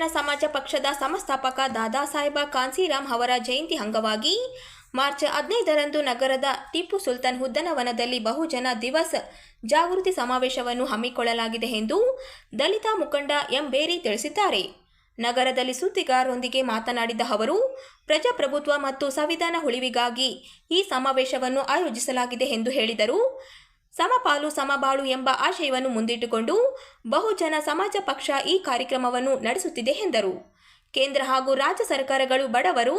ಬಹುಜನ ಸಮಾಜ ಪಕ್ಷದ ಸಂಸ್ಥಾಪಕ ದಾದಾ ಸಾಹೇಬ ಕಾನ್ಸೀರಾಮ್ ಅವರ ಜಯಂತಿ ಅಂಗವಾಗಿ ಮಾರ್ಚ್ 15ರಂದು ನಗರದ ಟಿಪ್ಪು ಸುಲ್ತಾನ್ ಉದ್ಯಾನವನದಲ್ಲಿ ಬಹುಜನ ದಿವಸ್ ಜಾಗೃತಿ ಸಮಾವೇಶವನ್ನು ಹಮ್ಮಿಕೊಳ್ಳಲಾಗಿದೆ ಎಂದು ದಲಿತ ಮುಖಂಡ ಎಂ ಬೇರಿ ತಿಳಿಸಿದ್ದಾರೆ. ನಗರದಲ್ಲಿ ಸುದ್ದಿಗಾರರೊಂದಿಗೆ ಮಾತನಾಡಿದ ಅವರು, ಪ್ರಜಾಪ್ರಭುತ್ವ ಮತ್ತು ಸಂವಿಧಾನ ಉಳಿವಿಗಾಗಿ ಈ ಸಮಾವೇಶವನ್ನು ಆಯೋಜಿಸಲಾಗಿದೆ ಎಂದು ಹೇಳಿದರು. ಸಮಪಾಲು ಸಮಬಾಳು ಎಂಬ ಆಶಯವನ್ನು ಮುಂದಿಟ್ಟುಕೊಂಡು ಬಹುಜನ ಸಮಾಜ ಪಕ್ಷ ಈ ಕಾರ್ಯಕ್ರಮವನ್ನು ನಡೆಸುತ್ತಿದೆ ಎಂದರು. ಕೇಂದ್ರ ಹಾಗೂ ರಾಜ್ಯ ಸರ್ಕಾರಗಳು ಬಡವರು,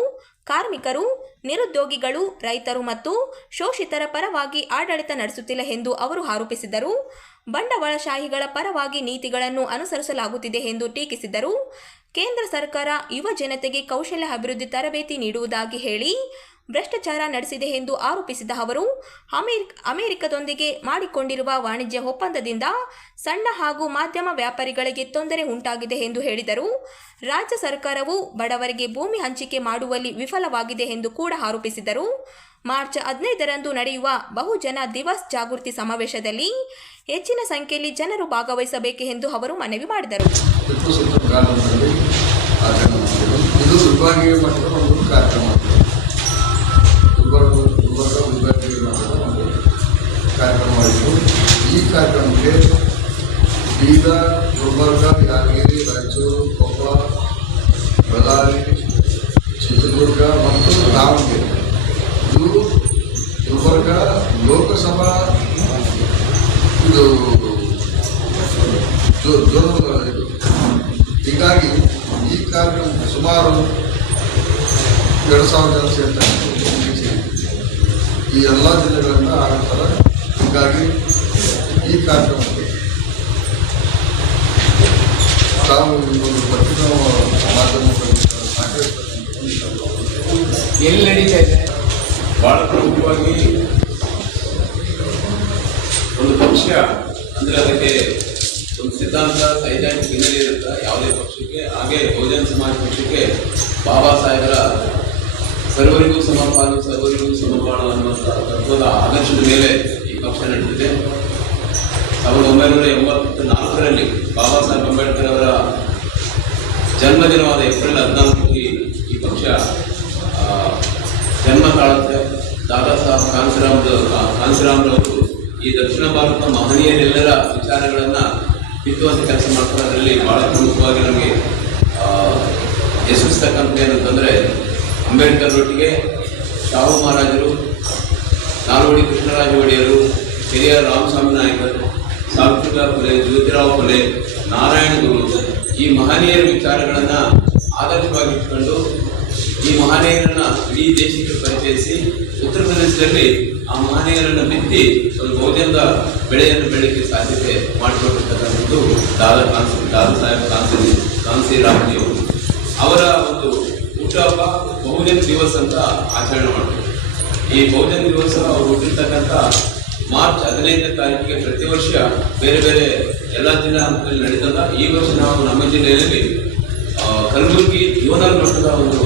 ಕಾರ್ಮಿಕರು, ನಿರುದ್ಯೋಗಿಗಳು, ರೈತರು ಮತ್ತು ಶೋಷಿತರ ಪರವಾಗಿ ಆಡಳಿತ ನಡೆಸುತ್ತಿಲ್ಲ ಎಂದು ಅವರು ಆರೋಪಿಸಿದರು. ಬಂಡವಾಳಶಾಹಿಗಳ ಪರವಾಗಿ ನೀತಿಗಳನ್ನು ಅನುಸರಿಸಲಾಗುತ್ತಿದೆ ಎಂದು ಟೀಕಿಸಿದರು. ಕೇಂದ್ರ ಸರ್ಕಾರ ಯುವ ಜನತೆಗೆ ಕೌಶಲ್ಯ ಅಭಿವೃದ್ಧಿ ತರಬೇತಿ ನೀಡುವುದಾಗಿ ಹೇಳಿ ಭ್ರಷ್ಟಾಚಾರ ನಡೆಸಿದೆ ಎಂದು ಆರೋಪಿಸಿದ ಅವರು, ಅಮೆರಿಕದೊಂದಿಗೆ ಮಾಡಿಕೊಂಡಿರುವ ವಾಣಿಜ್ಯ ಒಪ್ಪಂದದಿಂದ ಸಣ್ಣ ಹಾಗೂ ಮಾಧ್ಯಮ ವ್ಯಾಪಾರಿಗಳಿಗೆ ತೊಂದರೆ ಉಂಟಾಗಿದೆ ಎಂದು ಹೇಳಿದರು. ರಾಜ್ಯ ಸರ್ಕಾರವು ಬಡವರಿಗೆ ಭೂಮಿ ಹಂಚಿಕೆ ಮಾಡುವಲ್ಲಿ ವಿಫಲವಾಗಿದೆ ಎಂದು ಕೂಡ ಆರೋಪಿಸಿದರು. ಮಾರ್ಚ್ 15ರಂದು ನಡೆಯುವ ಬಹುಜನ ದಿವಸ್ ಜಾಗೃತಿ ಸಮಾವೇಶದಲ್ಲಿ ಹೆಚ್ಚಿನ ಸಂಖ್ಯೆಯಲ್ಲಿ ಜನರು ಭಾಗವಹಿಸಬೇಕು ಎಂದು ಅವರು ಮನವಿ ಮಾಡಿದರು. ಕಾರ್ಯಕ್ರಮವಾಗಿದ್ದು ಈ ಕಾರ್ಯಕ್ರಮಕ್ಕೆ ಬೀದರ್, ಗುಲ್ಬರ್ಗ, ಯಾದಗಿರಿ, ರಾಯಚೂರು, ಕೊಪ್ಪಳ, ಬಳ್ಳಾರಿ, ಚಿತ್ರದುರ್ಗ ಮತ್ತು ದಾವಣಗೆರೆ ಇದು ಗುಲ್ಬರ್ಗ ಲೋಕಸಭಾ ಇದು ಜೋನಗಳು. ಹೀಗಾಗಿ ಈ ಕಾರ್ಯಕ್ರಮ ಸುಮಾರು 2,000 ಜನ ಸೇರ್ತಾರೆ. ಈ ಎಲ್ಲ ಜಿಲ್ಲೆಗಳಿಂದ ಆಗುತ್ತಾರೆ. ಹೀಗಾಗಿ ಈ ಕಾರ್ಯಕ್ರಮಕ್ಕೆ ತಾವು ಒಂದು ಪತ್ರಿಕಾ ಮಾಧ್ಯಮದಲ್ಲಿ ಸಾಕಷ್ಟು ಎಲ್ಲಿ ನಡೀತಾ ಇದೆ. ಭಾಳ ಪ್ರಮುಖವಾಗಿ ಒಂದು ಪಕ್ಷ ಅಂದರೆ ಅದಕ್ಕೆ ಒಂದು ಸಿದ್ಧಾಂತ ಸೈದ್ಧಾಂತಿಕ ಹಿನ್ನೆಲೆ ಇರುತ್ತೆ ಯಾವುದೇ ಪಕ್ಷಕ್ಕೆ. ಹಾಗೆ ಬಹುಜನ ಸಮಾಜ ಪಕ್ಷಕ್ಕೆ ಬಾಬಾ ಸಾಹೇಬರ ಸರ್ವರಿಗೂ ಸಮಪಾಲು ಸರ್ವರಿಗೂ ಸಮಪಾಲು ಅನ್ನುವಂಥ ತತ್ವದ ಆದರ್ಶದ ಮೇಲೆ ಈ ಪಕ್ಷ ನಡೆದಿದೆ. 1984ರಲ್ಲಿ ಬಾಬಾ ಸಾಹೇಬ್ ಅಂಬೇಡ್ಕರ್ ಅವರ ಜನ್ಮದಿನವಾದ ಏಪ್ರಿಲ್ 14 ಈ ಪಕ್ಷ ಜನ್ಮ ತಾಳುತ್ತೆ. ದಾದಾ ಸಾಹೇಬ್ ಕಾನ್ಸಿರಾಮ್ರವರು ಈ ದಕ್ಷಿಣ ಭಾರತದ ಮಹನೀಯರೆಲ್ಲರ ವಿಚಾರಗಳನ್ನು ಬಿತ್ತುವಂಥ ಕೆಲಸ ಮಾಡ್ತಾರೆ. ಅದರಲ್ಲಿ ಭಾಳ ಪ್ರಮುಖವಾಗಿ ನಮಗೆ ಯಶಸ್ಸತಕ್ಕಂಥ ಏನಂತಂದರೆ ಅಂಬೇಡ್ಕರ್ ಒಟ್ಟಿಗೆ ಶಾಹು ಮಹಾರಾಜರು, ನಾಲ್ವಡಿ ಕೃಷ್ಣರಾಜ ಒಡೆಯರು, ಪೆರಿಯಾರ್ ರಾಮಸ್ವಾಮಿ ನಾಯಕರು, ಸಾವಿತ್ರಿಬಾಯಿ ಫುಲೆ, ಜ್ಯೋತಿರಾವ್ ಫುಲೆ, ನಾರಾಯಣ ಗುರು ಈ ಮಹನೀಯರ ವಿಚಾರಗಳನ್ನು ಆದರ್ಶವಾಗಿಟ್ಕೊಂಡು ಈ ಮಹನೀಯರನ್ನು ಇಡೀ ದೇಶಕ್ಕೆ ಪರಿಚಯಿಸಿ ಉತ್ತರ ಪ್ರದೇಶದಲ್ಲಿ ಆ ಮಹನೀಯರನ್ನು ಬಿತ್ತಿ ಒಂದು ಬಹುಜನದ ಬೆಳೆಯನ್ನು ಬೆಳೀಲಿಕ್ಕೆ ಸಾಧ್ಯತೆ ಮಾಡಿಕೊಟ್ಟಿರ್ತಕ್ಕಂಥದ್ದು ದಾದಾ ಸಾಹೇಬ್ ಕಾನ್ಸೀರಾಮ್ಜಿಯವರು. ಅವರ ಒಂದು ಹುಟ್ಟುಹಬ್ಬ ಬಹುಜನ ದಿವಸ್ ಅಂತ ಆಚರಣೆ ಮಾಡ್ತಾರೆ. ಈ ಬಹುಜನ ದಿವಸ ಅವರು ಹುಟ್ಟಿರ್ತಕ್ಕಂಥ ಮಾರ್ಚ್ 15ನೇ ತಾರೀಕಿಗೆ ಪ್ರತಿ ವರ್ಷ ಬೇರೆ ಬೇರೆ ಎಲ್ಲ ಜಿಲ್ಲಾ ಹಂತದಲ್ಲಿ ನಡೀತದ. ಈ ವರ್ಷ ನಾವು ನಮ್ಮ ಜಿಲ್ಲೆಯಲ್ಲಿ ಕಲಬುರಗಿ ಯುವನರ್ ಮಟ್ಟದ ಒಂದು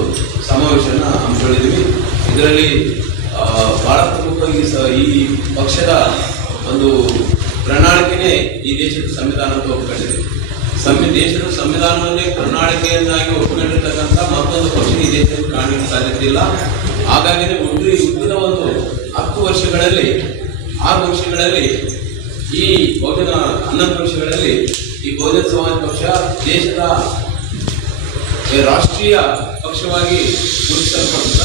ಸಮಾವೇಶನ ಹಮ್ಮಿಕೊಂಡಿದ್ದೀವಿ. ಇದರಲ್ಲಿ ಬಹಳ ಪ್ರಮುಖವಾಗಿ ಈ ಪಕ್ಷದ ಒಂದು ಪ್ರಣಾಳಿಕೆನೇ ಈ ದೇಶದ ಸಂವಿಧಾನ ಅಂತ ಒಪ್ಕೊಂಡಿದೆ. ದೇಶದ ಸಂವಿಧಾನವನ್ನೇ ಪ್ರಣಾಳಿಕೆಯನ್ನಾಗಿ ಒಪ್ಪಿಕೊಂಡಿರ್ತಕ್ಕಂಥ ಮತ್ತೊಂದು ಪಕ್ಷ ಈ ದೇಶದಲ್ಲಿ ಕಾಣಲಿಕ್ಕೆ ಸಾಧ್ಯತೆ ಇಲ್ಲ. ಹಾಗಾಗಿನೇ ಹುಟ್ಟಿದ ಒಂದು 10 ವರ್ಷಗಳಲ್ಲಿ 6 ವರ್ಷಗಳಲ್ಲಿ ಈ ಬಹುಜನ 11 ವರ್ಷಗಳಲ್ಲಿ ಈ ಬಹುಜನ ಸಮಾಜ ಪಕ್ಷ ದೇಶದ ರಾಷ್ಟ್ರೀಯ ಪಕ್ಷವಾಗಿ ಗುರುತಿಸಲ್ಪಟ್ಟ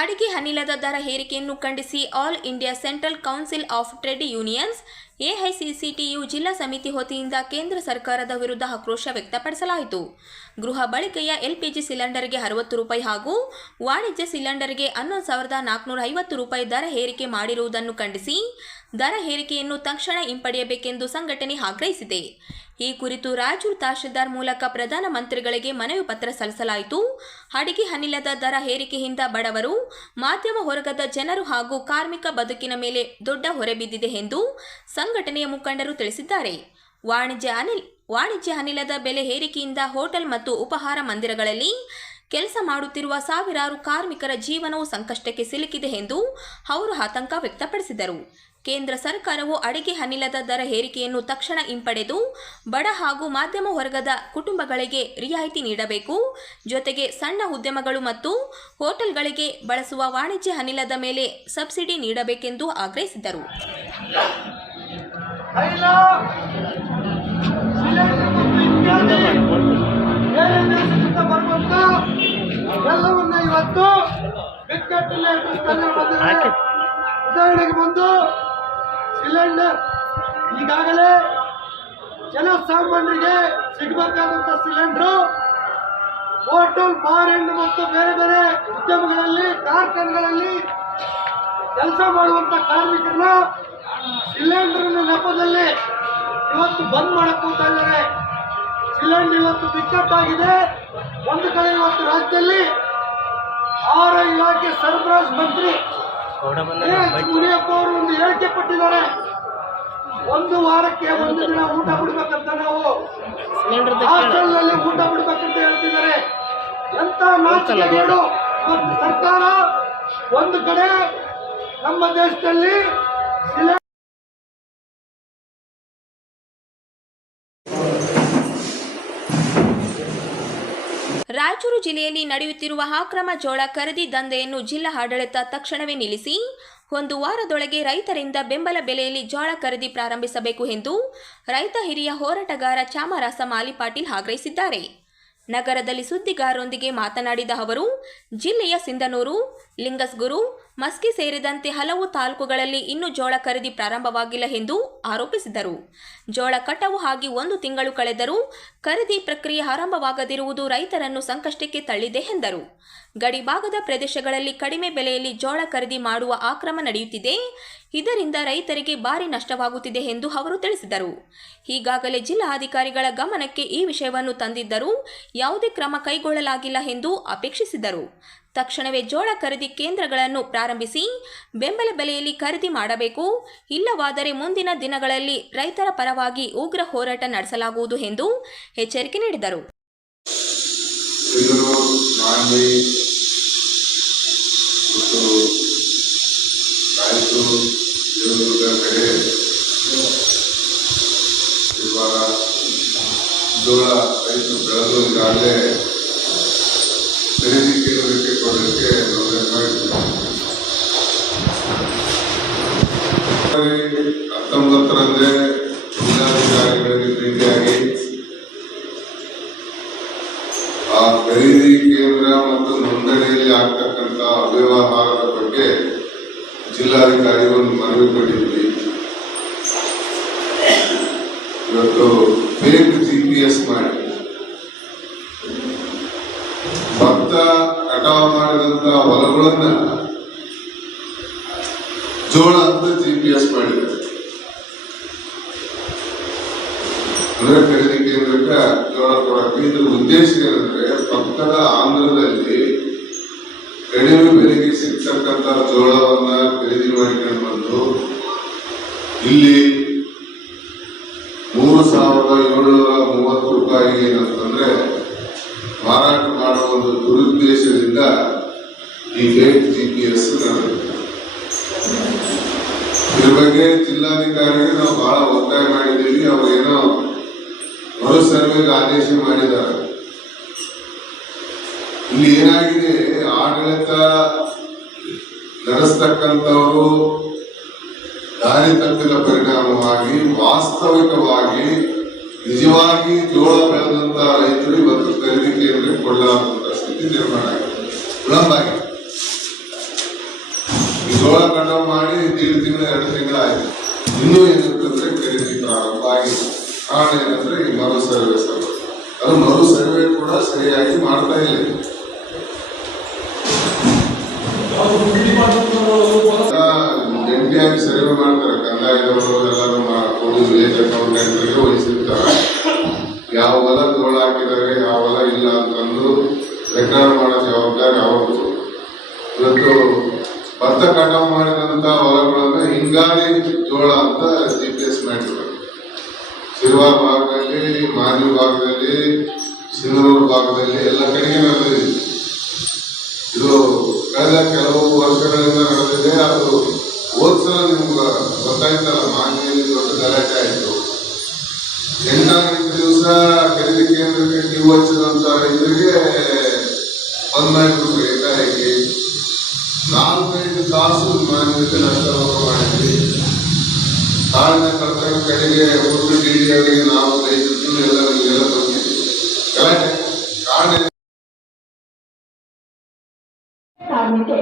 ಅಡಿಗೆ ಅನಿಲದ ದರ ಏರಿಕೆಯನ್ನು ಖಂಡಿಸಿ All India Central Council of Trade Unions AICCTU ಜಿಲ್ಲಾ ಸಮಿತಿ ವತಿಯಿಂದ ಕೇಂದ್ರ ಸರ್ಕಾರದ ವಿರುದ್ಧ ಆಕ್ರೋಶ ವ್ಯಕ್ತಪಡಿಸಲಾಯಿತು. ಗೃಹ ಬಳಕೆಯ ಎಲ್ಪಿಜಿ ಸಿಲಿಂಡರ್ಗೆ 60 ರೂಪಾಯಿ ಹಾಗೂ ವಾಣಿಜ್ಯ ಸಿಲಿಂಡರ್ಗೆ 11,450 ರೂಪಾಯಿ ದರ ಏರಿಕೆ ಮಾಡಿರುವುದನ್ನು ಖಂಡಿಸಿ ದರ ಏರಿಕೆಯನ್ನು ತಕ್ಷಣ ಹಿಂಪಡೆಯಬೇಕೆಂದು ಸಂಘಟನೆ ಆಗ್ರಹಿಸಿದೆ. ಈ ಕುರಿತು ರಾಯಚೂರು ತಹಶೀಲ್ದಾರ್ ಮೂಲಕ ಪ್ರಧಾನಮಂತ್ರಿಗಳಿಗೆ ಮನವಿ ಪತ್ರ ಸಲ್ಲಿಸಲಾಯಿತು. ಅಡಿಗೆ ಅನಿಲದ ದರ ಏರಿಕೆಯಿಂದ ಬಡವರು, ಮಾಧ್ಯಮ ವರ್ಗದ ಜನರು ಹಾಗೂ ಕಾರ್ಮಿಕ ಬದುಕಿನ ಮೇಲೆ ದೊಡ್ಡ ಹೊರೆ ಬಿದ್ದಿದೆ ಎಂದು ಸಂಘಟನೆಯ ಮುಖಂಡರು ತಿಳಿಸಿದ್ದಾರೆ. ವಾಣಿಜ್ಯ ಅನಿಲದ ಬೆಲೆ ಏರಿಕೆಯಿಂದ ಹೋಟೆಲ್ ಮತ್ತು ಉಪಹಾರ ಮಂದಿರಗಳಲ್ಲಿ ಕೆಲಸ ಮಾಡುತ್ತಿರುವ ಸಾವಿರಾರು ಕಾರ್ಮಿಕರ ಜೀವನವು ಸಂಕಷ್ಟಕ್ಕೆ ಸಿಲುಕಿದೆ ಎಂದು ಅವರು ಆತಂಕ ವ್ಯಕ್ತಪಡಿಸಿದರು. ಕೇಂದ್ರ ಸರ್ಕಾರವು ಅಡಿಗೆ ಅನಿಲದ ದರ ಏರಿಕೆಯನ್ನು ತಕ್ಷಣ ಹಿಂಪಡೆದು ಬಡ ಹಾಗೂ ಮಧ್ಯಮ ವರ್ಗದ ಕುಟುಂಬಗಳಿಗೆ ರಿಯಾಯಿತಿ ನೀಡಬೇಕು. ಜೊತೆಗೆ ಸಣ್ಣ ಉದ್ಯಮಗಳು ಮತ್ತು ಹೋಟೆಲ್ಗಳಿಗೆ ಬಳಸುವ ವಾಣಿಜ್ಯ ಅನಿಲದ ಮೇಲೆ ಸಬ್ಸಿಡಿ ನೀಡಬೇಕೆಂದು ಆಗ್ರಹಿಸಿದರು. ಎಲ್ಲವನ್ನ ಇವತ್ತು ಉದಾಹರಣೆಗೆ ಬಂದು ಸಿಲಿಂಡರ್ ಈಗಾಗಲೇ ಜನಸಾಮಾನ್ಯರಿಗೆ ಸಿಗಬೇಕಾದಂಥ ಸಿಲಿಂಡರು ಹೋಟೆಲ್ ಬಾರ್ ಅಂಡ್ ಮತ್ತು ಬೇರೆ ಬೇರೆ ಉದ್ಯಮಗಳಲ್ಲಿ ಕಾರ್ಖಾನೆಗಳಲ್ಲಿ ಕೆಲಸ ಮಾಡುವಂಥ ಕಾರ್ಮಿಕರನ್ನ ಸಿಲಿಂಡರ್ನ ನೆಪದಲ್ಲಿ ಇವತ್ತು ಬಂದ್ ಮಾಡಕ್ ಹೋಗ್ತಾ ಇದ್ದಾರೆ. ಸಿಲಿಂಡರ್ ಇವತ್ತು ಬಿಕ್ಕಟ್ಟಾಗಿದೆ. ಒಂದು ಕಡೆ ಇವತ್ತು ರಾಜ್ಯದಲ್ಲಿ ಆಹಾರ ಇಲಾಖೆ ಸರಬರಾಜು ಮಂತ್ರಿ ಮುನಿಯಪ್ಪ ಅವರು ಒಂದು ಹೇಳಿಕೆ ಕೊಟ್ಟಿದ್ದಾರೆ. ಒಂದು ವಾರಕ್ಕೆ ಒಂದು ದಿನ ಊಟ ಬಿಡ್ಬೇಕಂತ ನಾವು ಹಾಸ್ಟೆಲ್ನಲ್ಲಿ ಊಟ ಬಿಡ್ಬೇಕಂತ ಹೇಳ್ತಿದ್ದಾರೆ. ಎಂತ ನಾಚಿಕೆಗೇಡು ಇವತ್ತು ಸರ್ಕಾರ. ಒಂದು ಕಡೆ ನಮ್ಮ ದೇಶದಲ್ಲಿ ರಾಯಚೂರು ಜಿಲ್ಲೆಯಲ್ಲಿ ನಡೆಯುತ್ತಿರುವ ಅಕ್ರಮ ಜೋಳ ಖರೀದಿ ದಂಧೆಯನ್ನು ಜಿಲ್ಲಾ ಆಡಳಿತ ತಕ್ಷಣವೇ ನಿಲ್ಲಿಸಿ 1 ವಾರದೊಳಗೆ ರೈತರಿಂದ ಬೆಂಬಲ ಬೆಲೆಯಲ್ಲಿ ಜೋಳ ಖರೀದಿ ಪ್ರಾರಂಭಿಸಬೇಕು ಎಂದು ರೈತ ಹಿರಿಯ ಹೋರಾಟಗಾರ ಚಾಮರಾಸ ಮಾಲಿಪಾಟೀಲ್ ಆಗ್ರಹಿಸಿದ್ದಾರೆ. ನಗರದಲ್ಲಿ ಸುದ್ದಿಗಾರರೊಂದಿಗೆ ಮಾತನಾಡಿದ ಅವರು, ಜಿಲ್ಲೆಯ ಸಿಂಧನೂರು, ಲಿಂಗಸ್ಗೂರು, ಮಸ್ಕಿ ಸೇರಿದಂತೆ ಹಲವು ತಾಲೂಕುಗಳಲ್ಲಿ ಇನ್ನೂ ಜೋಳ ಖರೀದಿ ಪ್ರಾರಂಭವಾಗಿಲ್ಲ ಎಂದು ಆರೋಪಿಸಿದರು. ಜೋಳ ಕಟಾವು ಆಗಿ 1 ತಿಂಗಳು ಕಳೆದರೂ ಖರೀದಿ ಪ್ರಕ್ರಿಯೆ ಆರಂಭವಾಗದಿರುವುದು ರೈತರನ್ನು ಸಂಕಷ್ಟಕ್ಕೆ ತಳ್ಳಿದೆ ಎಂದರು. ಗಡಿಭಾಗದ ಪ್ರದೇಶಗಳಲ್ಲಿ ಕಡಿಮೆ ಬೆಲೆಯಲ್ಲಿ ಜೋಳ ಖರೀದಿ ಮಾಡುವ ಅಕ್ರಮ ನಡೆಯುತ್ತಿದೆ. ಇದರಿಂದ ರೈತರಿಗೆ ಭಾರಿ ನಷ್ಟವಾಗುತ್ತಿದೆ ಎಂದು ಅವರು ತಿಳಿಸಿದರು. ಈಗಾಗಲೇ ಜಿಲ್ಲಾಧಿಕಾರಿಗಳ ಗಮನಕ್ಕೆ ಈ ವಿಷಯವನ್ನು ತಂದಿದ್ದರೂ ಯಾವುದೇ ಕ್ರಮ ಕೈಗೊಳ್ಳಲಾಗಿಲ್ಲ ಎಂದು ಅಪೇಕ್ಷಿಸಿದರು. ತಕ್ಷಣವೇ ಜೋಳ ಖರೀದಿ ಕೇಂದ್ರಗಳನ್ನು ಪ್ರಾರಂಭಿಸಿ ಬೆಂಬಲ ಬೆಲೆಯಲ್ಲಿ ಖರೀದಿ ಮಾಡಬೇಕು. ಇಲ್ಲವಾದರೆ ಮುಂದಿನ ದಿನಗಳಲ್ಲಿ ರೈತರ ಪರವಾಗಿ ಉಗ್ರ ಹೋರಾಟ ನಡೆಸಲಾಗುವುದು ಎಂದು ಎಚ್ಚರಿಕೆ ನೀಡಿದರು. ಜೋಳ ರೈತರು ಬೆಳೆದು ಈಗಾಗಲೇ ಖರೀದಿ ಕೇಂದ್ರಕ್ಕೆ ಕೊಡಲಿಕ್ಕೆ ನೋಂದಣಿ ಮಾಡಿದ್ರು. 19ರಂದೇ ಜಿಲ್ಲಾಧಿಕಾರಿಗಳಿಗೆ ಭೇಟಿಯಾಗಿ ಆ ಖರೀದಿ ಕೇಂದ್ರ ಮತ್ತು ನೋಂದಣಿಯಲ್ಲಿ ಆಗ್ತಕ್ಕಂಥ ಅವ್ಯವಹಾರದ ಬಗ್ಗೆ ಜಿಲ್ಲಾಧಿಕಾರಿಗಳು ಮನವಿ ಕೊಟ್ಟಿದ್ವಿ. ಇವತ್ತು ಫೇಕ್ GPS ಮಾಡಿ ಭತ್ತ ಕಟಾವು ಮಾಡಿದಂತ ಹೊಲಗಳನ್ನ ಜೋಳ ಅಂತ GPS ಮಾಡಿದ್ದಾರೆ. ಅಂದ್ರೆ ಖರೀದಿ ಕೇಂದ್ರಕ್ಕೆ ಜೋಳ ಕೊಡಕ್ಕೆ ಇದ್ರ ಉದ್ದೇಶ ಏನಂದ್ರೆ ಪಕ್ಕದ ಆಂಧ್ರದಲ್ಲಿ ಕಡಿಮೆ ಬೆಲೆಗೆ ಸಿಗ್ತಕ್ಕಂತ ಜೋಳವನ್ನ ಖರೀದಿ ಮಾಡಿಕೊಂಡು ಬಂದು ಇಲ್ಲಿ 3,730 ರೂಪಾಯಿಗೆ ಏನಂತಂದ್ರೆ ಮಾರಾಟ ಮಾಡುವ ಒಂದು ದುರುದ್ದೇಶದಿಂದ ಈ ಫೇಕ್ GPS ನಡೆದಿದೆ. ಇದ್ರ ಬಗ್ಗೆ ಜಿಲ್ಲಾಧಿಕಾರಿಗೆ ನಾವು ಬಹಳ ಒತ್ತಾಯ ಮಾಡಿದ್ದೀವಿ. ಅವರೇನೋ ಮರು ಸರ್ವೆಗೆ ಆದೇಶ ಮಾಡಿದ್ದಾರೆ. ಇಲ್ಲಿ ಏನಾಗಿದೆ, ಆಡಳಿತ ನಡೆಸ್ತಕ್ಕಂಥವರು ದಾರಿ ತಪ್ಪಿದ ಪರಿಣಾಮವಾಗಿ ವಾಸ್ತವಿಕವಾಗಿ ನಿಜವಾಗಿ ಜೋಳ ಬೆಳೆದಂತ ರೈತರು ಇವತ್ತು ಖರೀದಿ ಕೇಂದ್ರಕ್ಕೆ ಕೊಳ್ಳಲಾಗುವಂತ ಸ್ಥಿತಿ ನಿರ್ಮಾಣ ಆಗಿದೆ. ವಿಳಂಬ ಆಗಿದೆ. ಈ ಜೋಳ ಕಟಾವು ಮಾಡಿ 1.5 ತಿಂಗಳು 2 ತಿಂಗಳಾಯ್ತು. ಇನ್ನೂ ಏನಂತಂದ್ರೆ ಖರೀದಿ ಪ್ರಾರಂಭ ಆಗಿದೆ. ಕಾರಣ ಏನಂದ್ರೆ ಈ ಮರು ಸರ್ವೆ ಅದು ಮರು ಸರ್ವೆ ಕೂಡ ಸರಿಯಾಗಿ ಮಾಡ್ತಾ ಇಲ್ಲ. ಜಂಟಿಯಾಗಿ ಸರ್ವೆ ಮಾಡ್ತಾರೆ. ಕಂದಾಯದವರು ಎಲ್ಲರೂ ಪೊಲೀಸ್ ವಿಲೇಜ್ ಅಕೌಂಟೆಂಟ್ರಿಗೆ ವಹಿಸಿರ್ತಾರೆ. ಯಾವ ಹೊಲ ಜೋಳ ಹಾಕಿದ್ದಾರೆ, ಯಾವ ಹೊಲ ಇಲ್ಲ ಅಂತಂದು ರೆಕಾರ್ಡ್ ಮಾಡೋ ಜವಾಬ್ದಾರಿ ಅವ್ರದ್ದು. ಇವತ್ತು ಭತ್ತ ಕಟಾವು ಮಾಡಿದಂತ ಹೊಲಗಳನ್ನ ಹಿಂಗಾರಿ ಜೋಳ ಅಂತ GPS ಮಾಡಿದ್ದಾರೆ. ಶಿರ್ವಾರ್ ಭಾಗದಲ್ಲಿ, ಮಾನ್ವಿ ಭಾಗದಲ್ಲಿ, ಸಿಂಧನೂರು ಭಾಗದಲ್ಲಿ ಎಲ್ಲ ಕಡೆಗೆ ನಡೆದಿದೆ. ಕಳೆದ ಕೆಲವು ವರ್ಷಗಳಿಂದ ನಡೆದಿದೆ. ಅದು ಹೋದ್ಸಲ ನಿಮ್ಗೆ ಗೊತ್ತಾಯ್ತಲ್ಲ, ಮಾನ್ಯಲ್ಲಿ ದೊಡ್ಡ ಗಲಾಟೆ ಆಯಿತು. 8 ದಿವಸ ಖರೀದಿ ಕೇಂದ್ರಕ್ಕೆ ಕ್ಯೂ ಹಚ್ಚಿದಂತ ರೈತರಿಗೆ ಬಂದ್ ಮಾಡಿಬಿಟ್ರು ಏಕಾಏಕಿ. 4-5 ತಾಸು ಮಾನ್ಯತೆ ನಷ್ಟ ಮಾಡಿದ್ವಿ. ತಾಳ್ಮೆ ಕರ್ತವ್ಯ ಕಡೆಗೆ ಒಂದು ಡಿಡಿಯವರಿಗೆ ನಾವು ಬೈದಿದ್ದು ಎಲ್ಲ ನಿಮಗೆಲ್ಲ ಗೊತ್ತಿದ್ವಿ. ಗಲಾಟೆ ಕಾರಣ ಕಾರ್ಮಿಕೆ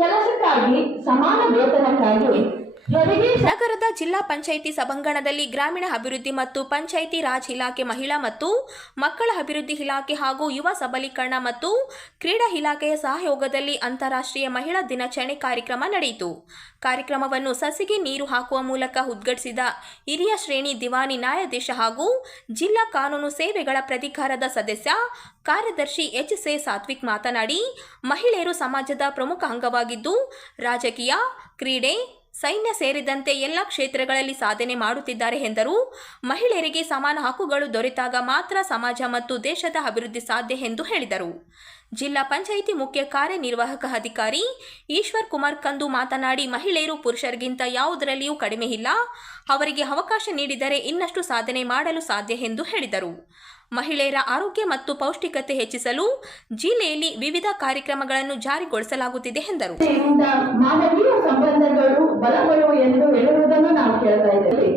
ಕೆಲಸಕ್ಕಾಗಿ ಸಮಾನ ವೇತನಕ್ಕಾಗಿ ಹೆರಿಗೆ ನಗರದ ಜಿಲ್ಲಾ ಪಂಚಾಯಿತಿ ಸಭಾಂಗಣದಲ್ಲಿ ಗ್ರಾಮೀಣ ಅಭಿವೃದ್ಧಿ ಮತ್ತು ಪಂಚಾಯಿತಿ ರಾಜ್ ಇಲಾಖೆ, ಮಹಿಳಾ ಮತ್ತು ಮಕ್ಕಳ ಅಭಿವೃದ್ಧಿ ಇಲಾಖೆ ಹಾಗೂ ಯುವ ಸಬಲೀಕರಣ ಮತ್ತು ಕ್ರೀಡಾ ಇಲಾಖೆಯ ಸಹಯೋಗದಲ್ಲಿ ಅಂತಾರಾಷ್ಟ್ರೀಯ ಮಹಿಳಾ ದಿನಾಚರಣೆ ಕಾರ್ಯಕ್ರಮ ನಡೆಯಿತು. ಕಾರ್ಯಕ್ರಮವನ್ನು ಸಸಿಗೆ ನೀರು ಹಾಕುವ ಮೂಲಕ ಉದ್ಘಾಟಿಸಿದ ಹಿರಿಯ ಶ್ರೇಣಿ ದಿವಾನಿ ನ್ಯಾಯಾಧೀಶ ಹಾಗೂ ಜಿಲ್ಲಾ ಕಾನೂನು ಸೇವೆಗಳ ಪ್ರಾಧಿಕಾರದ ಸದಸ್ಯ ಕಾರ್ಯದರ್ಶಿ ಎಚ್.ಸಿ. ಸಾತ್ವಿಕ್ ಮಾತನಾಡಿ, ಮಹಿಳೆಯರು ಸಮಾಜದ ಪ್ರಮುಖ ಅಂಗವಾಗಿದ್ದು ರಾಜಕೀಯ, ಕ್ರೀಡೆ, ಸೈನ್ಯ ಸೇರಿದಂತೆ ಎಲ್ಲ ಕ್ಷೇತ್ರಗಳಲ್ಲಿ ಸಾಧನೆ ಮಾಡುತ್ತಿದ್ದಾರೆ ಎಂದರು. ಮಹಿಳೆಯರಿಗೆ ಸಮಾನ ಹಕ್ಕುಗಳು ದೊರೆತಾಗ ಮಾತ್ರ ಸಮಾಜ ಮತ್ತು ದೇಶದ ಅಭಿವೃದ್ಧಿ ಸಾಧ್ಯ ಎಂದು ಹೇಳಿದರು. ಜಿಲ್ಲಾ ಪಂಚಾಯಿತಿ ಮುಖ್ಯ ಕಾರ್ಯನಿರ್ವಾಹಕ ಅಧಿಕಾರಿ ಈಶ್ವರ್ ಕುಮಾರ್ ಕಂದು ಮಾತನಾಡಿ, ಮಹಿಳೆಯರು ಪುರುಷರಿಗಿಂತ ಯಾವುದರಲ್ಲಿಯೂ ಕಡಿಮೆ ಇಲ್ಲ. ಅವರಿಗೆ ಅವಕಾಶ ನೀಡಿದರೆ ಇನ್ನಷ್ಟು ಸಾಧನೆ ಮಾಡಲು ಸಾಧ್ಯ ಎಂದು ಹೇಳಿದರು. ಮಹಿಳೆಯರ ಆರೋಗ್ಯ ಮತ್ತು ಪೌಷ್ಟಿಕತೆ ಹೆಚ್ಚಿಸಲು ಜಿಲ್ಲೆಯಲ್ಲಿ ವಿವಿಧ ಕಾರ್ಯಕ್ರಮಗಳನ್ನು ಜಾರಿಗೊಳಿಸಲಾಗುತ್ತಿದೆ ಎಂದರು. ಮಾನವೀಯ ಸಂಬಂಧಗಳು ಬಲಗಳು ಎಂದು ಹೇಳುವುದನ್ನು ನಾವು ಕೇಳ್ತಾ ಇದ್ದೇವೆ.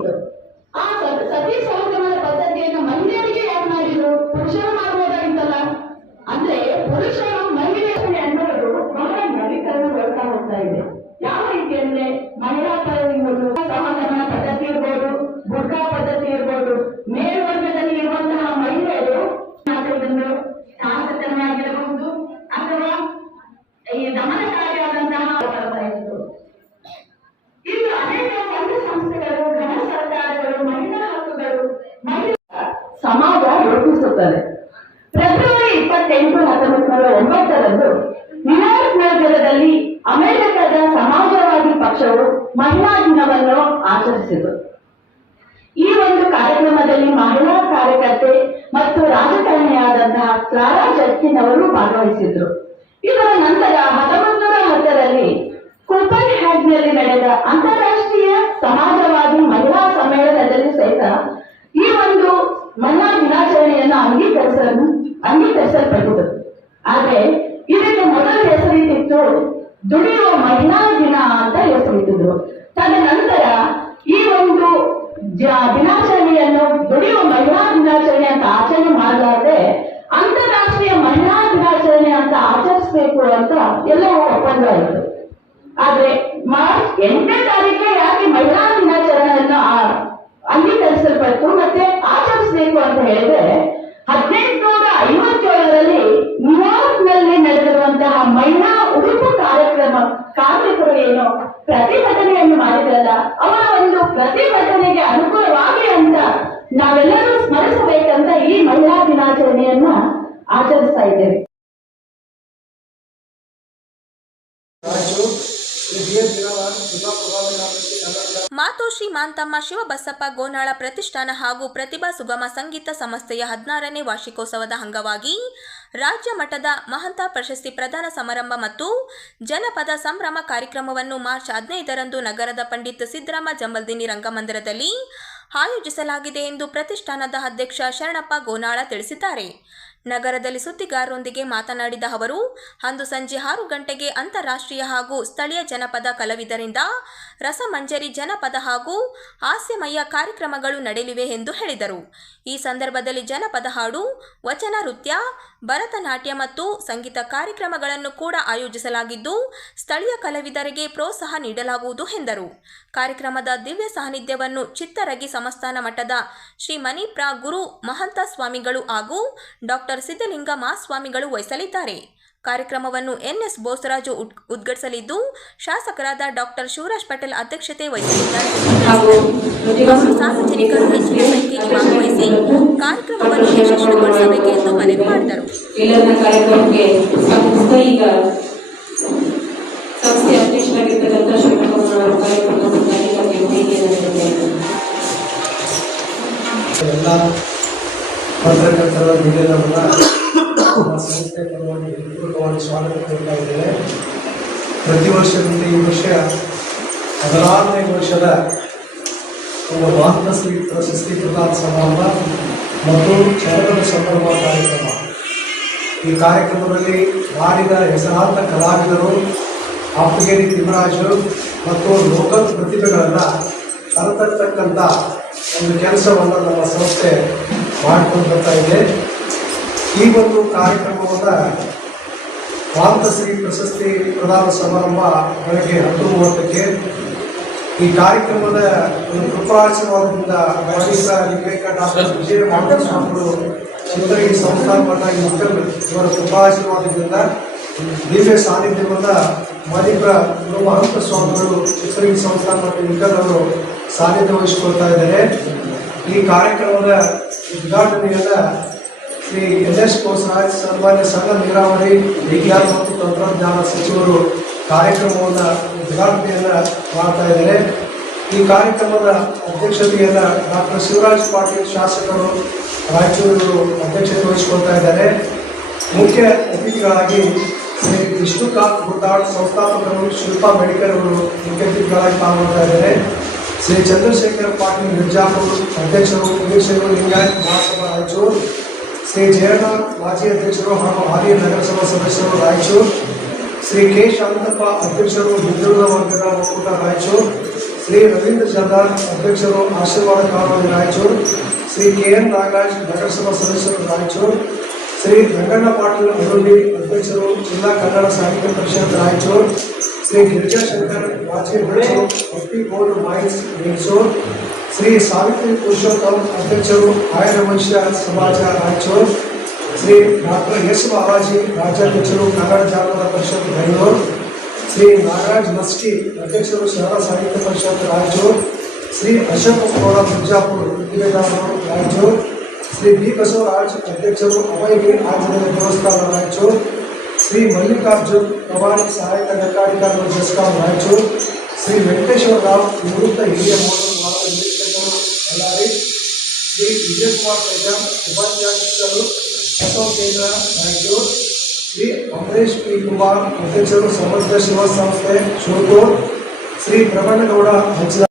ಆ ಸತಿ ಸಹಗಮನ ಪದ್ಧತಿಯನ್ನು ಮಹಿಳೆಯರಿಗೆ ಯಾರು ಮಾಡಿದ್ರು? ಪುರುಷರು ಮಾಡಬಹುದಾಗಿತ್ತಲ್ಲ. ಅಂದ್ರೆ ಪುರುಷರು ಮಹಿಳೆಯರು ಅನ್ನೋದು ಬಹಳ ನವೀಕರಣಗೊಳ್ತಾ ಹೋಗ್ತಾ ಇದೆ. ಯಾವ ರೀತಿ ಅಂದ್ರೆ ಮಹಿಳಾ ಸಹಗಮನ ಪದ್ಧತಿ ಇರ್ಬೋದು, ಬುರ್ಕಾ ಪದ್ಧತಿ ಇರ್ಬೋದು, ಮೇಲ್ವರ್ಗದಲ್ಲಿ ಇರುವಂತಹ ಮಹಿಳೆಯರು ಶಾಸಕರಾಗಿರಬಹುದು ಅಥವಾ ಈ ದಮನಕಾರಿಯಾದಂತಹ ಬರ್ತಾ ಇತ್ತು. ಇದು ಅನೇಕ ಸಂಘ ಸಂಸ್ಥೆಗಳು, ಘನ ಸರ್ಕಾರಗಳು, ಮಹಿಳಾ ಹಕ್ಕುಗಳು ಸಮಾಜ ರೂಪಿಸುತ್ತದೆ. ಫೆಬ್ರವರಿ 28, 1909 ನ್ಯೂಯಾರ್ಕ್ ನಗರದಲ್ಲಿ ಅಮೆರಿಕದ ಸಮಾಜವಾದಿ ಪಕ್ಷವು ಮಹಿಳಾ ದಿನವನ್ನು ಆಚರಿಸಿತು. ಈ ಒಂದು ಕಾರ್ಯಕ್ರಮದಲ್ಲಿ ಮಹಿಳಾ ಕಾರ್ಯಕರ್ತೆ ಮತ್ತು ರಾಜಕಾರಣಿಯಾದಂತಹ ಕ್ಲಾರಾ ಜೆಟ್ಕಿನ್ ಅವರು ಭಾಗವಹಿಸಿದ್ರು. ಇದರ ನಂತರ 1910 ಕೂಪನ್ ಹ್ಯಾಗ್ನಲ್ಲಿ ನಡೆದ ಅಂತಾರಾಷ್ಟ್ರೀಯ ಸಮಾಜವಾದಿ ಮಹಿಳಾ ಸಮ್ಮೇಳನದಲ್ಲಿ ಸಹಿತ ಈ ಒಂದು ಮಹಿಳಾ ದಿನಾಚರಣೆಯನ್ನು ಅಂಗೀಕರಿಸಲ್ಪಟ್ಟಿತು. ಆದ್ರೆ ಇದಕ್ಕೆ ಮೊದಲು ಹೆಸರಿಟ್ಟಿತ್ತು ದುಡಿಯುವ ಮಹಿಳಾ ದಿನ ಅಂತ ಹೆಸರಿಟ್ಟಿದ್ರು. ತದನಂತರ ಈ ಒಂದು ದಿನಾಚರಣೆಯನ್ನು ದುಡಿಯುವ ಮಹಿಳಾ ದಿನಾಚರಣೆ ಅಂತ ಆಚರಣೆ ಮಾಡಲಾರದೆ ಅಂತಾರಾಷ್ಟ್ರೀಯ ಮಹಿಳಾ ದಿನಾಚರಣೆ ಅಂತ ಆಚರಿಸಬೇಕು ಅಂತ ಎಲ್ಲವೂ ಒಪ್ಪಂದ ಆಯಿತು. ಆದ್ರೆ ಮಾರ್ಚ್ 8 ಯಾಕೆ ಮಹಿಳಾ ದಿನಾಚರಣೆಯನ್ನು ಅಂಗೀಕರಿಸಲ್ಪಟ್ಟು ಮತ್ತೆ ಆಚರಿಸಬೇಕು ಅಂತ ಹೇಳಿದ್ರೆ 1857 ನ್ಯೂಯಾರ್ಕ್ ನಲ್ಲಿ ನಡೆದಿರುವಂತಹ ಮಹಿಳಾ ಉಡುಪು ಕಾರ್ಮಿಕರು ಏನು ಪ್ರತಿಭಟನೆಯನ್ನು ಮಾಡಿದ್ರಲ್ಲ, ಅವರ ಒಂದು ಪ್ರತಿಭಟನೆಗೆ ಅನುಕೂಲವಾಗಿ ಅಂತ ನಾವೆಲ್ಲರೂ ಸ್ಮರಿಸಬೇಕಂತ ಈ ಮಹಿಳಾ ದಿನಾಚರಣೆಯನ್ನ ಆಚರಿಸ್ತಾ ಇದ್ದೇವೆ. ಮಾತೋಶ್ರೀ ಮಾಂತಮ್ಮ ಶಿವಬಸಪ್ಪ ಗೋನಾಳ ಪ್ರತಿಷ್ಠಾನ ಹಾಗೂ ಪ್ರತಿಭಾ ಸುಗಮ ಸಂಗೀತ ಸಂಸ್ಥೆಯ 16ನೇ ವಾರ್ಷಿಕೋತ್ಸವದ ಅಂಗವಾಗಿ ರಾಜ್ಯ ಮಟ್ಟದ ಮಹಂತ ಪ್ರಶಸ್ತಿ ಪ್ರದಾನ ಸಮಾರಂಭ ಮತ್ತು ಜನಪದ ಸಂಭ್ರಮ ಕಾರ್ಯಕ್ರಮವನ್ನು ಮಾರ್ಚ್ 15 ನಗರದ ಪಂಡಿತ್ ಸಿದ್ದರಾಮ ಜಂಬಲ್ದಿನ್ನಿ ರಂಗಮಂದಿರದಲ್ಲಿ ಆಯೋಜಿಸಲಾಗಿದೆ ಎಂದು ಪ್ರತಿಷ್ಠಾನದ ಅಧ್ಯಕ್ಷ ಶರಣಪ್ಪ ಗೋನಾಳ ತಿಳಿಸಿದ್ದಾರೆ. ನಗರದಲ್ಲಿ ಸುದ್ದಿಗಾರರೊಂದಿಗೆ ಮಾತನಾಡಿದ ಅವರು, ಅಂದು ಸಂಜೆ 6 ಗಂಟೆಗೆ ಅಂತಾರಾಷ್ಟ್ರೀಯ ಹಾಗೂ ಸ್ಥಳೀಯ ಜನಪದ ಕಲಾವಿದರಿಂದ ರಸಮಂಜರಿ ಜನಪದ ಹಾಗೂ ಹಾಸ್ಯಮಯ ಕಾರ್ಯಕ್ರಮಗಳು ನಡೆಯಲಿವೆ ಎಂದು ಹೇಳಿದರು. ಈ ಸಂದರ್ಭದಲ್ಲಿ ಜನಪದ ಹಾಡು, ವಚನ ನೃತ್ಯ, ಭರತನಾಟ್ಯ ಮತ್ತು ಸಂಗೀತ ಕಾರ್ಯಕ್ರಮಗಳನ್ನು ಕೂಡ ಆಯೋಜಿಸಲಾಗಿದ್ದು ಸ್ಥಳೀಯ ಕಲಾವಿದರಿಗೆ ಪ್ರೋತ್ಸಾಹ ನೀಡಲಾಗುವುದು ಎಂದರು. ಕಾರ್ಯಕ್ರಮದ ದಿವ್ಯ ಸಾನ್ನಿಧ್ಯವನ್ನು ಚಿತ್ತರಗಿ ಸಂಸ್ಥಾನ ಮಠದ ಶ್ರೀ ಮಣಿಪ್ರ ಗುರು ಮಹಂತ ಸ್ವಾಮಿಗಳು ಹಾಗೂ ಡಾಕ್ಟರ್ ಸಿದ್ಧಲಿಂಗ ಮಹಾಸ್ವಾಮಿಗಳು ವಹಿಸಲಿದ್ದಾರೆ. ಕಾರ್ಯಕ್ರಮವನ್ನು ಎನ್.ಎಸ್. ಬೋಸರಾಜು ಉದ್ಘಾಟಿಸಲಿದ್ದು ಶಾಸಕರಾದ ಡಾಕ್ಟರ್ ಶಿವರಾಜ್ ಪಟೇಲ್ ಅಧ್ಯಕ್ಷತೆ ವಹಿಸಲಿದ್ದಾರೆ. ಸಾರ್ವಜನಿಕರು ಹೆಚ್ಚಿನ ಸಂಖ್ಯೆಯಲ್ಲಿ ಭಾಗವಹಿಸಿ ಕಾರ್ಯಕ್ರಮವನ್ನು ಯಶಸ್ವಿಗೊಳಿಸಬೇಕೆಂದು ಮನವಿ ಮಾಡಿದರು. ಪತ್ರಕರ್ತರ ಸಂಸ್ಥೆ ಪರವಾಗಿ ಹೃತ್ಪೂರ್ವಕವಾಗಿ ಸ್ವಾಗತ ಕೋರ್ತಾ ಇದ್ದೇವೆ. ಪ್ರತಿ ವರ್ಷದಂತೆ ಈ ವರ್ಷ 16ನೇ ವರ್ಷದ ಒಂದು ಮಾತೃಶ್ರೀ ಪ್ರಶಸ್ತಿ ಪ್ರದಾನ ಸಮಾರಂಭ ಮತ್ತು ಚರಣದ ಸಂಭ್ರಮ ಕಾರ್ಯಕ್ರಮ. ಈ ಕಾರ್ಯಕ್ರಮದಲ್ಲಿ ನಾಡಿನ ಹೆಸರಾಂತ ಕಲಾವಿದರು, ಆಪ್ತಗೇರಿ ತಿಮ್ಮರಾಜು ಮತ್ತು ಲೋಕಲ್ ಪ್ರತಿಭೆಗಳನ್ನು ಕರೆತರ್ತಕ್ಕಂಥ ಒಂದು ಕೆಲಸವನ್ನು ನಮ್ಮ ಸಂಸ್ಥೆ ಮಾಡಿಕೊಂಡು ಬರ್ತಾ ಇದೆ. ಈ ಒಂದು ಕಾರ್ಯಕ್ರಮವನ್ನು ಮಾತೃಶ್ರೀ ಪ್ರಶಸ್ತಿ ಪ್ರದಾನ ಸಮಾರಂಭ ಬೆಳಗ್ಗೆ 10:30ಕ್ಕೆ. ಈ ಕಾರ್ಯಕ್ರಮದ ಒಂದು ಕೃಪಾಶೀರ್ವಾದದಿಂದ ವಿವೇಕ ಡಾಕ್ಟರ್ ವಿಜಯ ಸ್ವಾಮಿಗಳು ಚಿತ್ರಗಿ ಸಂಸ್ಥಾನ ಮಠ ಇವರ ಕೃಪಾಶೀರ್ವಾದದಿಂದ ದಿವ್ಯ ಸಾನ್ನಿಧ್ಯವನ್ನು ಮಣಿಪುರ ಮಹಂತ ಸ್ವಾಮಿಗಳು ಚಿತ್ರಗಿ ಸಂಸ್ಥಾನ ಮಠ ಅವರು ಸಾನ್ನಿಧ್ಯ ವಹಿಸಿಕೊಳ್ತಾ ಇದ್ದಾರೆ. ಈ ಕಾರ್ಯಕ್ರಮದ ಉದ್ಘಾಟನೆಯನ್ನು ಶ್ರೀ NS ಬೋಸರಾಜ್ ಸನ್ಮಾನ್ಯ ಸಣ್ಣ ನೀರಾವರಿ ವಿಜ್ಞಾನ ಮತ್ತು ತಂತ್ರಜ್ಞಾನ ಸಚಿವರು ಕಾರ್ಯಕ್ರಮವನ್ನು ಉದ್ಘಾಟನೆಯನ್ನು ಮಾಡ್ತಾ ಇದ್ದಾರೆ. ಈ ಕಾರ್ಯಕ್ರಮದ ಅಧ್ಯಕ್ಷತೆಯನ್ನು ಡಾಕ್ಟರ್ ಶಿವರಾಜ್ ಪಾಟೀಲ್ ಶಾಸಕರು ರಾಯಚೂರು ಅಧ್ಯಕ್ಷತೆ ವಹಿಸಿಕೊಳ್ತಾ ಇದ್ದಾರೆ. ಮುಖ್ಯ ಅತಿಥಿಗಳಾಗಿ ಶ್ರೀ ವಿಷ್ಣುಕಾಂತ್ ಗುದ್ದಾಡ್ ಸಂಸ್ಥಾಪಕರು ಶಿಲ್ಪಾ ಮೆಡಿಕಲ್ ಅವರು ಮುಖ್ಯ ಅತಿಥಿಗಳಾಗಿ ಪಾಲ್ಗೊಳ್ತಾ ಇದ್ದಾರೆ. ಶ್ರೀ ಚಂದ್ರಶೇಖರ್ ಪಾಟೀಲ್ ಮಿರ್ಜಾಪುರ್ ಅಧ್ಯಕ್ಷರು ವೀರಶೈವ ಲಿಂಗಾಯತ್ ಮಹಾಸಭಾ ರಾಯಚೂರು, ಶ್ರೀ ಜಯಣ್ಣ ಮಾಜಿ ಅಧ್ಯಕ್ಷರು ಹಾಗೂ ಹಾಲಿ ನಗರಸಭಾ ಸದಸ್ಯರು ರಾಯಚೂರು, ಶ್ರೀ ಕೆ ಶಾಂತಪ್ಪ ಅಧ್ಯಕ್ಷರು ಹಿಂದುಳಿದ ವರ್ಗದ ಒಕ್ಕೂಟ ರಾಯಚೂರು, ಶ್ರೀ ರವೀಂದ್ರ ಜಂದಾರ್ ಅಧ್ಯಕ್ಷರು ಆಶೀರ್ವಾದ ಕಾಲೋನಿ ರಾಯಚೂರು, ಶ್ರೀ KN ನಾಗರಾಜ್ ನಗರಸಭಾ ಸದಸ್ಯರು ರಾಯಚೂರು, ಶ್ರೀ ರಂಗಣ್ಣ ಪಾಟೀಲ್ ಅರುಳಿ ಅಧ್ಯಕ್ಷರು ಜಿಲ್ಲಾ ಕನ್ನಡ ಸಾಹಿತ್ಯ ಪರಿಷತ್ ರಾಯಚೂರು, ಶ್ರೀ ಗಿರಿಜಾಶಂಕರ್ ಮಾಜಿ ಅಧ್ಯಕ್ಷರು ಭಕ್ತಿ ಬೋರ್ಡ್ ಮೈನ್ಸ್ ಮೈಸೂರು, ಶ್ರೀ ಸಾವಿತ್ರಿ ಪುರುಷೋತ್ತಮ್ ಅಧ್ಯಕ್ಷರು ಆರ್ಯವೈಶ್ಯ ಸಮಾಜ ರಾಯಚೂರು, ಶ್ರೀ ಡಾಕ್ಟರ್ ಎಸ್ ಬಾಲಾಜಿ ರಾಜ್ಯಾಧ್ಯಕ್ಷರು ಕನ್ನಡ ಜಾನಪದ ಪರಿಷತ್ ಬೆಂಗಳೂರು, ಶ್ರೀ ನಾಗರಾಜ್ ಮಸ್ಕಿ ಅಧ್ಯಕ್ಷರು ಶರಣ ಸಾಹಿತ್ಯ ಪರಿಷತ್ ರಾಯಚೂರು, ಶ್ರೀ ಅಶೋಕ್ ಗೌಡ ಬಿಜಾಪುರ ಗುತ್ತಿಗೆದಾರರು ರಾಯಚೂರು, ಶ್ರೀ ಬಿ ಬಸವರಾಜ್ ಅಧ್ಯಕ್ಷರು ಅಭಯಗಿರಿ ಆಂಜನೇಯ ದೇವಸ್ಥಾನ ರಾಯಚೂರು, ಶ್ರೀ ಮಲ್ಲಿಕಾರ್ಜುನ್ ಪ್ರಭಾರಿ ಸಹಾಯಕ ಲೆಕ್ಕಾಧಿಕಾರಿಗಳು ಜಸ್ಕಾಂ ರಾಯಚೂರು, ಶ್ರೀ ವೆಂಕಟೇಶ್ವರ ರಾವ್ ನಿವೃತ್ತ ಹಿರಿಯ ಮೋಟರ್ ವಾಹನ ನಿರೀಕ್ಷಕರು ಬಳ್ಳಾರಿ, ಶ್ರೀ ವಿಜಯಕುಮಾರ್ ತೇಜಾಮ್ ಉಪಾಧ್ಯಾಯರು ಬಸವ ಕೇಂದ್ರ ರಾಯಚೂರು, ಶ್ರೀ ಅಮರೇಶ್ ಪಿ ಕುಮಾರ್ ಅಧ್ಯಕ್ಷರು ಸಮರ್ಥ ಶಿವ ಸಂಸ್ಥೆ ಶಿವಪುರ, ಶ್ರೀ ಪ್ರಬಣ್ಣಗೌಡ ಹಂಚ